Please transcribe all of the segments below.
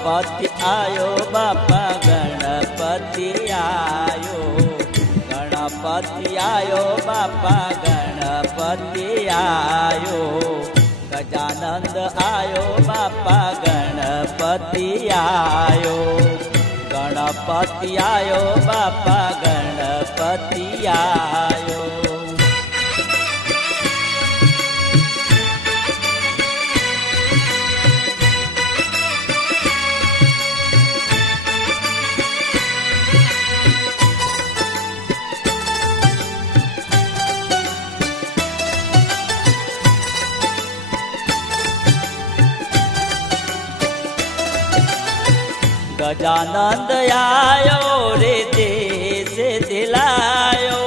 गणपति आयो बापा गणपति आयो, गणपति आयो बापा गणपति आयो, गजानंद आयो बापा गणपति आयो, गणपति आयो बापा गणपति आयो। गजानंद आयो रे देश दिलायो,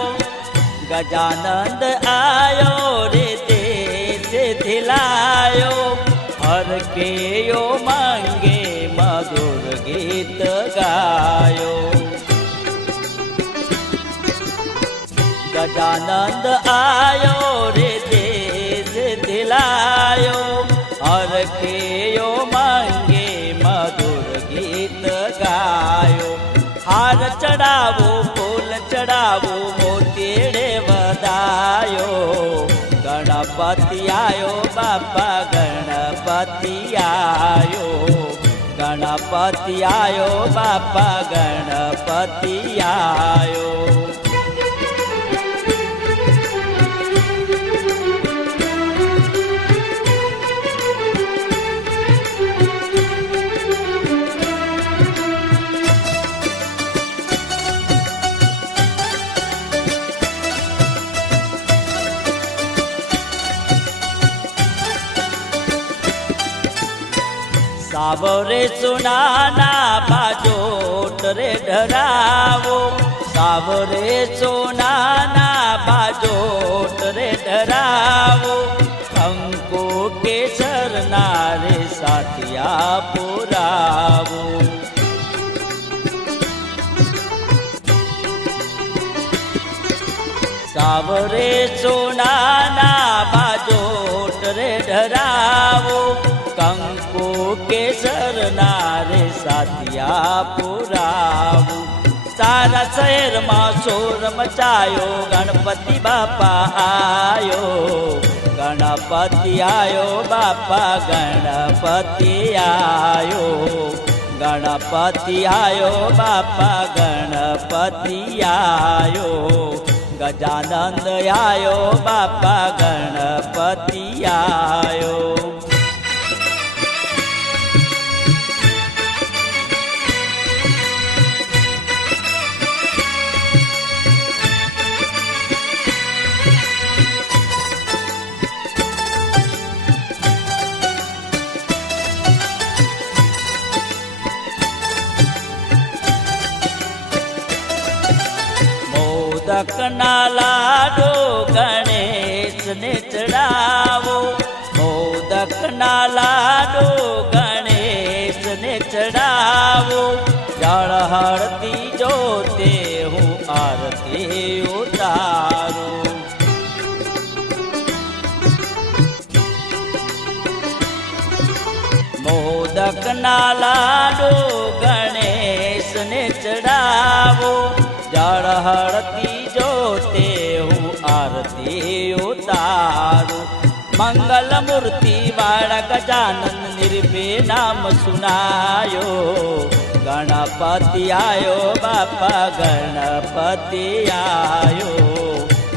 गजानंद आयो रे देश दिलायो, हर के यो मांगे मधुर गीत गायो। गजानंद आयो रे देश दिलायो, हर के यो मांगे मधुर गीत गायो। हार चढ़ावो फूल चढ़ावो मोतीड़े बधायो, गणपति आयो बापा गणपति आयो, गणपति आयो बापा गणपति आयो। सावरे सुनाना बाजोट रे डरावो, सावरे सुनाना बाजोट रे डरावो, अंको केसर नारे साथिया पुरावो। सावरे सुनाना बाजोट रे डरावो, कंको केसर नारे साथिया पुरावो। सारा शहर में शोर मचायो गणपति बापा आयो, गणपति आयो बापा गणपति आयो, गणपति आयो बापा गणपति आयो, गजानंद आयो बापा गणपति आयो। मोदक ना लाडो गणेश ने चढ़ावो, मोदक ना लाडो गणेश ने चढ़ावो, जल हरती जोते हूँ आरती उतारो। मोदक ना लाडो गणेश ने चढ़ावो, जल हरती जोते हूँ आरती उतारो। मंगल मूर्ति वाला गजानन निर्भय नाम सुनायो, गणपति आयो बापा गणपति आयो,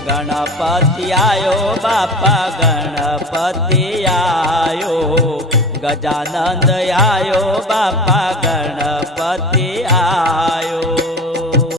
गणपति आयो बापा गणपति आयो, गजानंद आयो बापा गणपति